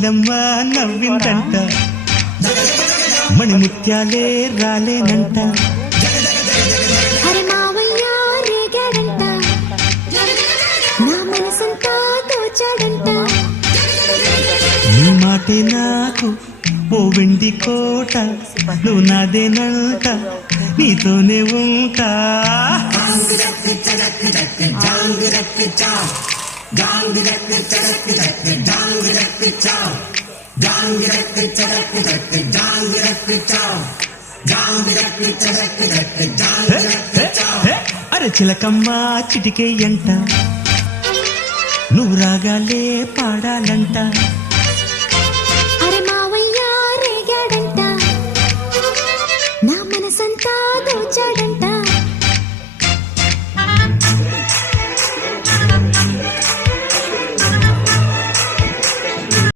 పిల్లమ్మ నవ్విందంట మణిముత్యాలే రాలేనంట అరే మావయ్య రేగాడంట నా మనసంతా దోచాడంట నీ మాటే నాకు ఓ వెండి కోట నువ్వు నాదేనంట నీతోనే ఉంటా అరే చిలకమ్మ చిటికే ఎంట నువ్వు రాగాలే పాడాలంట